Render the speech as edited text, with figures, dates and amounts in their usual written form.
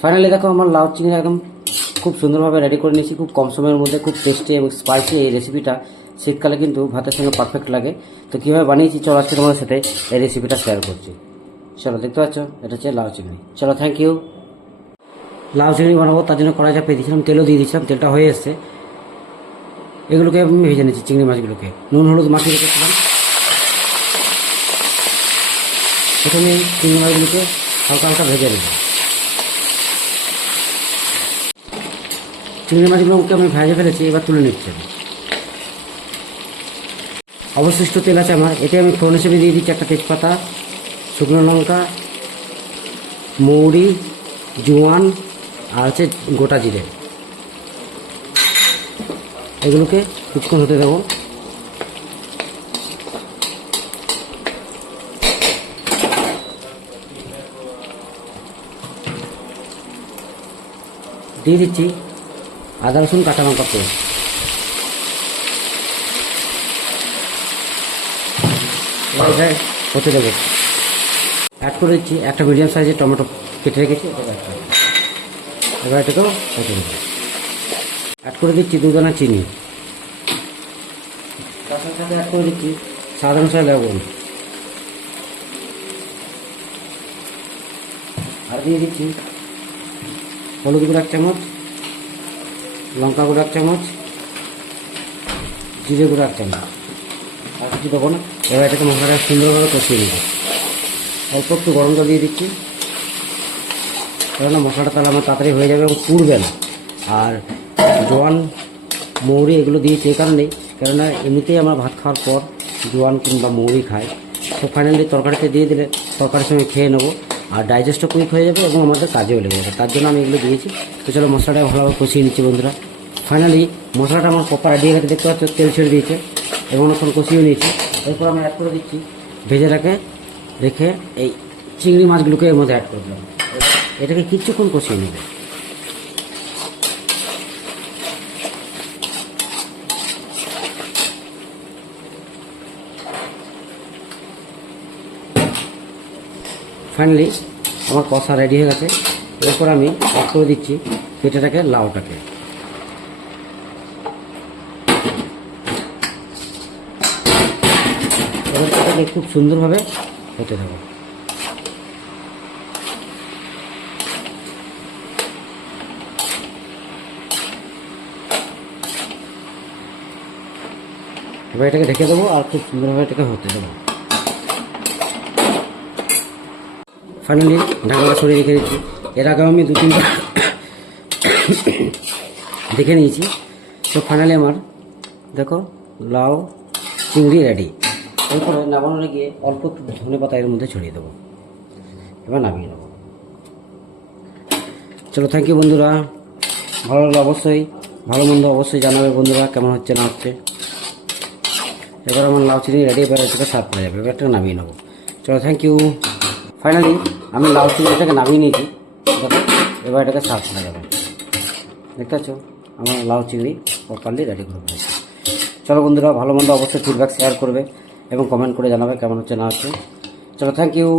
Finally দেখো আমার লাউ চিংড়ি একদম খুব সুন্দরভাবে রেডি করে নিয়েছি, খুব কম সময়ের মধ্যে, খুব টেস্টি এবং স্পাইসি। এই রেসিপিটা শীতকালে কিন্তু ভাতের সঙ্গে পারফেক্ট লাগে। তো কীভাবে বানিয়েছি চলো আজকে তোমাদের সাথে এই রেসিপিটা শেয়ার করছি। চলো দেখতে পাচ্ছ, এটা হচ্ছে লাউ চিংড়ি। চলো থ্যাংক ইউ। লাউ চিংড়ি বানাবো তার জন্য কড়াই চাপিয়ে দিয়েছিলাম, তেলও দিয়ে দিয়েছিলাম, তেলটা হয়ে এসছে। এগুলোকে আমি ভেজে নিচ্ছি, চিংড়ি মাছগুলোকে নুন হলুদ মাখিয়ে রেখেছিলাম। প্রথমে চিংড়ি মাছগুলোকে হালকা হালকা ভেজে নেব। চিংড়ি মাছগুলোকে আমি ভেজে ফেলেছি, এবার তুলে নিচ্ছি। অবশিষ্ট তেল আছে আমার, এতে আমি ফোড়ন হিসেবে দিয়ে দিচ্ছি একটা তেজপাতা, শুকনো লঙ্কা, মৌরি, জোয়ান আর হচ্ছে গোটা জিরে। এগুলোকে কিছুক্ষণ হতে দেবো। দিয়ে দিচ্ছি আদা রসুন কাঁচা লঙ্কা পেস্ট। হতে দেবো। অ্যাড করে দিচ্ছি একটা মিডিয়াম সাইজের টমেটো কেটে রেখেছি, এবার এটাকেও হতে দেবো। অ্যাড করে দিচ্ছি 2 দানা চিনি, তার সাথে সাথে অ্যাড করে দিচ্ছি স্বাদ অনুসারে লবণ, আর দিয়ে দিচ্ছি হলুদ গুঁড়ো 1 চামচ, লঙ্কা গুঁড়ো 1 চামচ, জিরে গুঁড়ো 1 চামচ, আর কিছু দেবো না। এবার এটাকে মশলাটা সুন্দরভাবে কষিয়ে নেব। অল্প একটু গরম জল দিয়ে দিচ্ছি, কেননা মশলাটা তাহলে আমার তাড়াতাড়ি হয়ে যাবে এবং পুড়বে না। আর জোয়ান মৌরি এগুলো দিয়েছি এই কারণেই, কেননা এমনিতেই আমরা ভাত খাওয়ার পর জোয়ান কিংবা মৌরি খাই। তো ফাইনালি তরকারিতে দিয়ে দিলে তরকারির সঙ্গে খেয়ে নেবো, আর ডাইজেস্টও কুইক হয়ে যাবে এবং আমাদের কাজেও লেগে যাবে। তার জন্য আমি এগুলো দিয়েছি। তো চলো মশলাটা ভালোভাবে কষিয়ে নিচ্ছি বন্ধুরা। ফাইনালি মশলাটা আমার প্রপার রেডি হয়ে গেছে, দেখতে পাচ্ছ তেল ছেড়ে দিয়েছে এবং এখন কষিয়ে নিয়েছি। এরপর আমি অ্যাড করে দিচ্ছি ভেজে রেখে এই চিংড়ি মাছগুলোকে এর মধ্যে অ্যাড করে দিলাম। এটাকে কিছুক্ষণ কষিয়ে নেবে। ফাইনালি আমার কষা রেডি হয়ে গেছে। এরপর আমি অ্যাড করে দিচ্ছি পেটেটাকে, লাউটাকে। এবার এটাকে খুব সুন্দরভাবে হতে দেবো। এবার এটাকে ঢেকে দেবো আর খুব সুন্দরভাবে এটাকে হতে দেবো। ফাইনালি ঢাকাটা সরিয়ে রেখে দিচ্ছি। এর আগেও আমি 2-3বার দেখে নিয়েছি। তো ফাইনালি আমার দেখো লাউ চিংড়ি রেডি। এরপরে নামানোর গিয়ে অল্প একটু ধনে পাতা এর মধ্যে ছড়িয়ে দেবো, এবার নামিয়ে নেবো। চলো থ্যাংক ইউ বন্ধুরা। ভালো লাগলো অবশ্যই, ভালো মন্দ অবশ্যই জানাবে বন্ধুরা কেমন হচ্ছে না হচ্ছে। এবার আমার লাউ চিংড়ি রেডি, এবার এটাকে সার্ভ করা যাবে। এবার এটাকে নামিয়ে নেবো। চলো থ্যাংক ইউ। ফাইনালি আমি লাউ চিংড়িটাকে নামিয়ে নিয়েছি, দেখো এবার এটাকে সার্ভ করা যাবে। দেখতে পাচ্ছ আমার লাউ চিংড়ি প্রপারলি রেডি করে ফেলেছি। চলো বন্ধুরা, ভালো মন্দ অবশ্যই ফিডব্যাক শেয়ার করবে এবং কমেন্ট করে জানাবে কেমন হচ্ছে না হচ্ছে। চলো থ্যাংক ইউ।